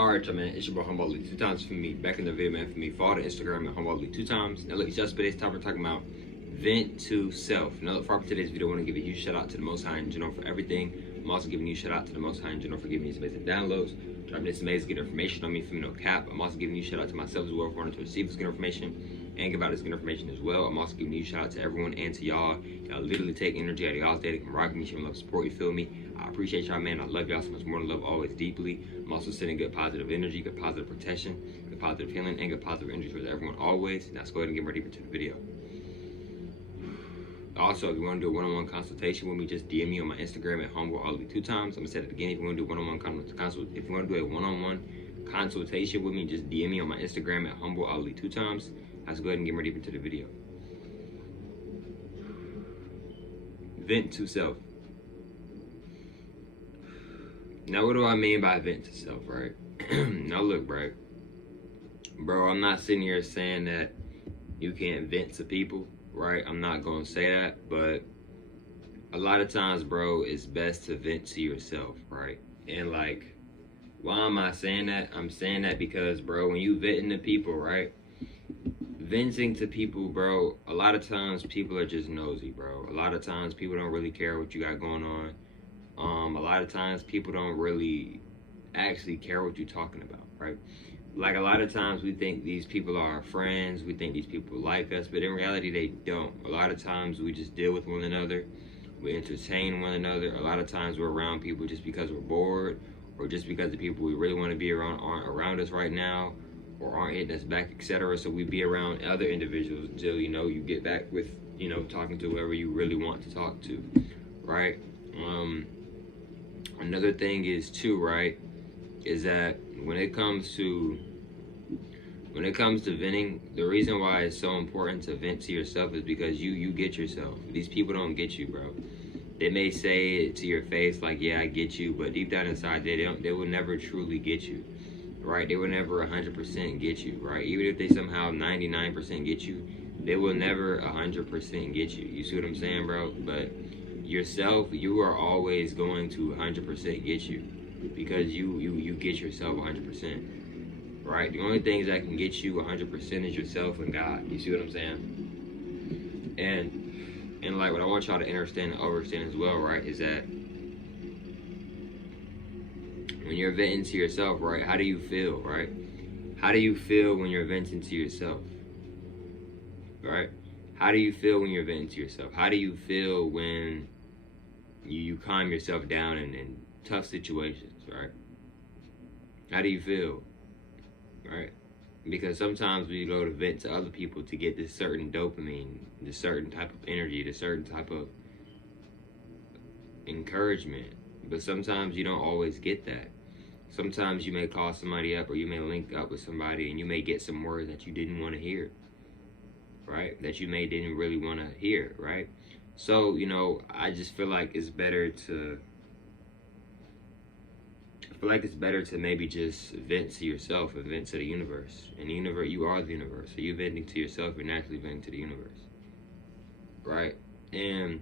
Alright, y'all, man, it's your boy Humble League 2 times for me. Back in the video, man, for me. Follow the Instagram at Humble League 2 times. Now, look, yesterday's topic we're talking about vent to self. Now, look, for today's video, I want to give a huge shout out to the Most High in general for everything. I'm also giving you a shout out to the Most High in general for giving me these amazing downloads, dropping this amazing good information on me from no cap. I'm also giving you a shout out to myself as well for wanting to receive this good information and give out this good information as well. I'm also giving you a shout out to everyone and to y'all. Y'all literally take energy out of y'all's day to come rock me, show me love, support, you feel me? I appreciate y'all, man. I love y'all so much more than love, always deeply. I'm also sending good positive energy, good positive protection, good positive healing, and good positive energy towards everyone always. Now let's go ahead and get more deeper into the video. Also, if you want to do a one-on-one consultation with me, just DM me on my Instagram at HumbleAli2times. I'm gonna say it again. If you want to do a one-on-one consultation with me, just DM me on my Instagram at HumbleAli2times. Let's go ahead and get more deeper into the video. Vent to self. Now, what do I mean by vent to self, right? Now, look, bro, I'm not sitting here saying that you can't vent to people, right? I'm not gonna say that, but a lot of times, bro, it's best to vent to yourself, right? And like, why am I saying that? I'm saying that because, bro, when you venting to people, right? Venting to people, bro, a lot of times people are just nosy, bro. A lot of times people don't really care what you got going on. A lot of times people don't really actually care what you're talking about, right? Like, a lot of times we think these people are our friends, we think these people like us, but in reality they don't. A lot of times we just deal with one another, we entertain one another. A lot of times we're around people just because we're bored, or just because the people we really want to be around aren't around us right now, or aren't hitting us back, etc. So we be around other individuals until, you know, you get back with, you know, talking to whoever you really want to talk to, right? Another thing is too, right, is that when it comes to venting, the reason why it's so important to vent to yourself is because you get yourself. These people don't get you, bro. They may say it to your face like, yeah, I get you, but deep down inside they will never truly get you, right? They will never 100% get you, right? Even if they somehow 99% get you, they will never 100% get you. You see what I'm saying, bro? But yourself, you are always going to 100% get you, because you get yourself 100%, right? The only things that can get you 100% is yourself and God. You see what I'm saying? And like, what I want y'all to understand and understand as well, right, is that when you're venting to yourself, right, how do you feel, right? How do you feel when you're venting to yourself, right? How do you feel when you're venting to yourself? How do you feel when you calm yourself down in tough situations, right? How do you feel, right? Because sometimes we go to vent to other people to get this certain dopamine, this certain type of energy, this certain type of encouragement. But sometimes you don't always get that. Sometimes you may call somebody up, or you may link up with somebody, and you may get some words that you didn't want to hear, right? That you didn't really want to hear, right? So, you know, I just feel like it's better to maybe just vent to yourself and vent to the universe. And the universe, you are the universe. So you venting to yourself, you're naturally venting to the universe, right? And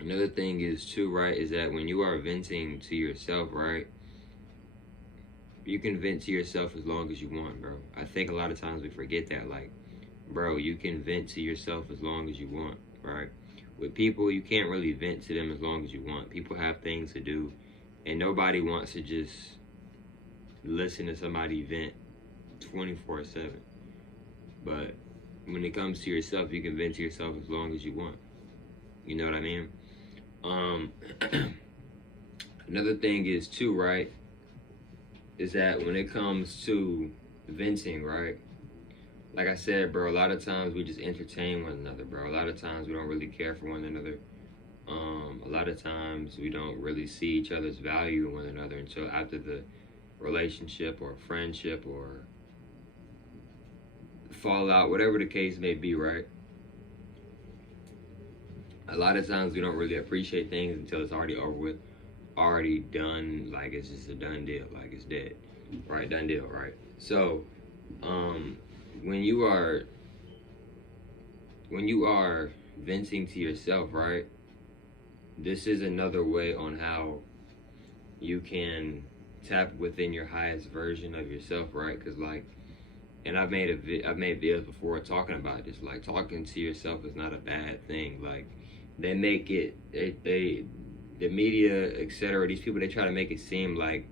another thing is too, right, is that when you are venting to yourself, right, you can vent to yourself as long as you want, bro. I think a lot of times we forget that, like, bro, you can vent to yourself as long as you want, right? With people, you can't really vent to them as long as you want. People have things to do, and nobody wants to just listen to somebody vent 24/7. But when it comes to yourself, you can vent to yourself as long as you want. You know what I mean? Another thing is too, right, is that when it comes to venting, right, like I said, bro, a lot of times we just entertain one another, bro. A lot of times we don't really care for one another. A lot of times we don't really see each other's value in one another until after the relationship or friendship or fallout, whatever the case may be, right? A lot of times we don't really appreciate things until it's already over with, already done, like it's just a done deal, like it's dead, right? Done deal, right? So, when you are venting to yourself, right, this is another way on how you can tap within your highest version of yourself, right? Because like, and I've made videos before talking about this. Like, talking to yourself is not a bad thing. Like, they make it the media, etc. These people, they try to make it seem like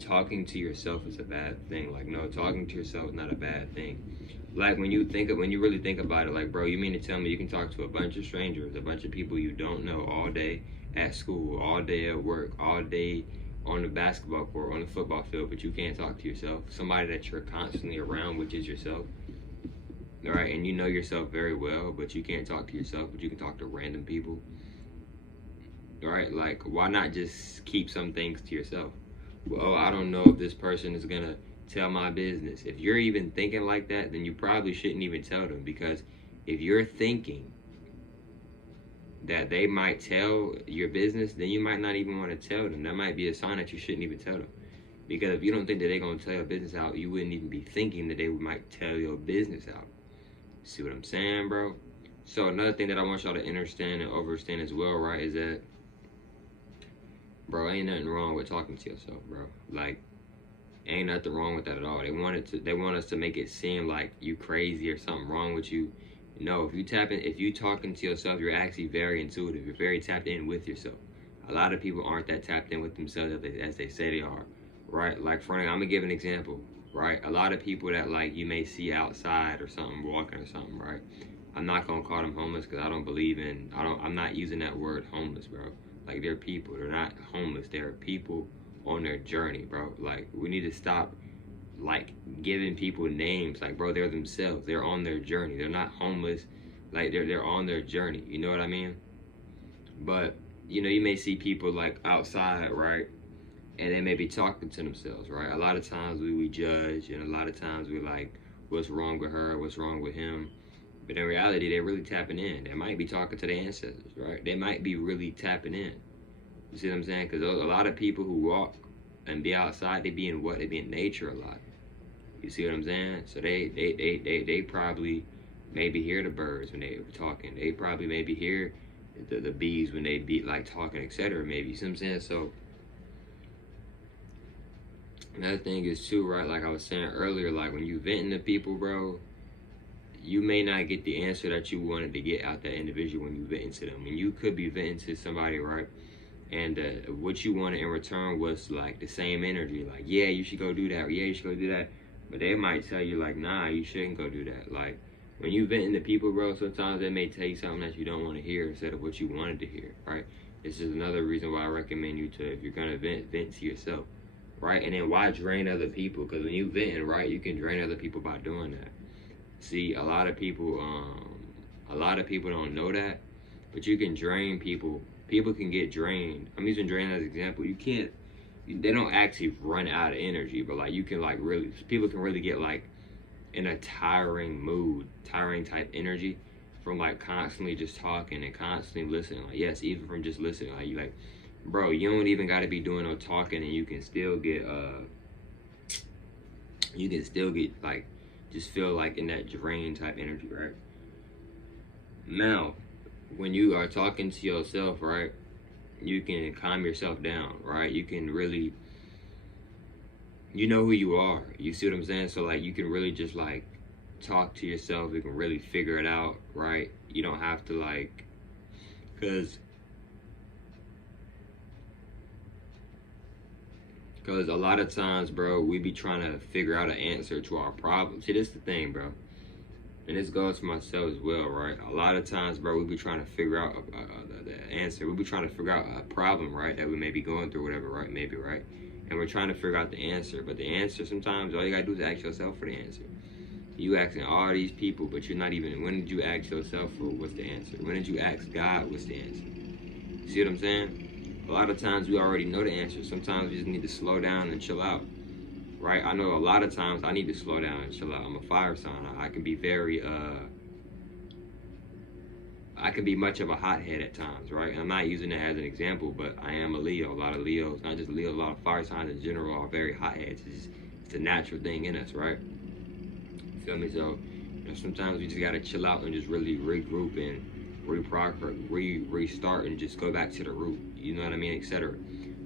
talking to yourself is a bad thing. Like, no, talking to yourself is not a bad thing. Like, when you really think about it, like, bro, you mean to tell me you can talk to a bunch of strangers, a bunch of people you don't know all day at school, all day at work, all day on the basketball court, on the football field, but you can't talk to yourself? Somebody that you're constantly around, which is yourself, all right? And you know yourself very well, but you can't talk to yourself, but you can talk to random people, all right? Like, why not just keep some things to yourself? Well, oh, I don't know if this person is gonna tell my business. If you're even thinking like that, then you probably shouldn't even tell them, because if you're thinking that they might tell your business, then you might not even want to tell them. That might be a sign that you shouldn't even tell them. Because if you don't think that they're going to tell your business out, you wouldn't even be thinking that they might tell your business out. See what I'm saying, bro? So another thing that I want y'all to understand and understand as well, right, is that, bro, ain't nothing wrong with talking to yourself, bro. Like, ain't nothing wrong with that at all. They want us to make it seem like you crazy or something wrong with you. No, if you talking to yourself, you're actually very intuitive. You're very tapped in with yourself. A lot of people aren't that tapped in with themselves as they say they are, right? Like, for example, I'm gonna give an example, right? A lot of people that, like, you may see outside or something, walking or something, right? I'm not gonna call them homeless, because I'm not using that word homeless, bro. Like, they're people. They're not homeless. They're people on their journey, bro. Like, we need to stop, like, giving people names. Like, bro, they're themselves. They're on their journey. They're not homeless. Like, they're on their journey. You know what I mean? But, you know, you may see people, like, outside, right? And they may be talking to themselves, right? A lot of times we judge, and a lot of times we like, what's wrong with her? What's wrong with him? But in reality, they're really tapping in. They might be talking to their ancestors, right? They might be really tapping in. You see what I'm saying? Because a lot of people who walk and be outside, they be in what? They be in nature a lot. You see what I'm saying? So they probably maybe hear the birds when they were talking. They probably maybe hear the bees when they be like talking, etc. Maybe. You see what I'm saying? So another thing is too, right? Like I was saying earlier, like when you venting to people, bro, you may not get the answer that you wanted to get out that individual when you venting to them. And you could be venting to somebody, right? And what you wanted in return was like the same energy. Like, yeah, you should go do that. Or, yeah, you should go do that. But they might tell you like, nah, you shouldn't go do that. Like, when you venting to people, bro, sometimes they may tell you something that you don't want to hear instead of what you wanted to hear, right? This is another reason why I recommend you to, if you're going to vent to yourself, right? And then why drain other people? Because when you venting, right, you can drain other people by doing that. See, a lot of people don't know that, but you can drain people. People can get drained. I'm using drain as an example. They don't actually run out of energy, but like you can like really, people can really get like in a tiring mood, tiring type energy from like constantly just talking and constantly listening. Like, yes, even from just listening. Like, you like, bro, you don't even got to be doing no talking, and you can still get like, just feel like in that drain type energy, right? Now, when you are talking to yourself, right, you can calm yourself down, right? You can really, you know who you are. You see what I'm saying? So like, you can really just like talk to yourself. You can really figure it out, right? You don't have to like, because a lot of times, bro, we be trying to figure out an answer to our problem. See, this is the thing, bro. And this goes for myself as well, right? A lot of times, bro, we be trying to figure out the answer. We be trying to figure out a problem, right, that we may be going through, whatever, right? Maybe, right? And we're trying to figure out the answer. But the answer, sometimes, all you gotta do is ask yourself for the answer. You asking all these people, but you're not even, when did you ask yourself for what's the answer? When did you ask God what's the answer? See what I'm saying? A lot of times we already know the answer. Sometimes we just need to slow down and chill out. Right, I know a lot of times I need to slow down and chill out. I'm a fire sign. I can be very, I can be much of a hothead at times, right? And I'm not using that as an example, but I am a Leo. A lot of Leos, not just Leos, a lot of fire signs in general are very hotheads. It's a natural thing in us, right? You feel me? So, you know, sometimes we just gotta chill out and just really regroup and restart and just go back to the root. You know what I mean, etc.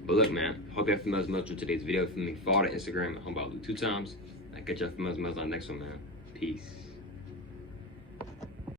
But look, man, hope you have fun much with today's video. For me, follow the Instagram at Homebot Luke 2 times. I catch you up for much on the next one, man. Peace.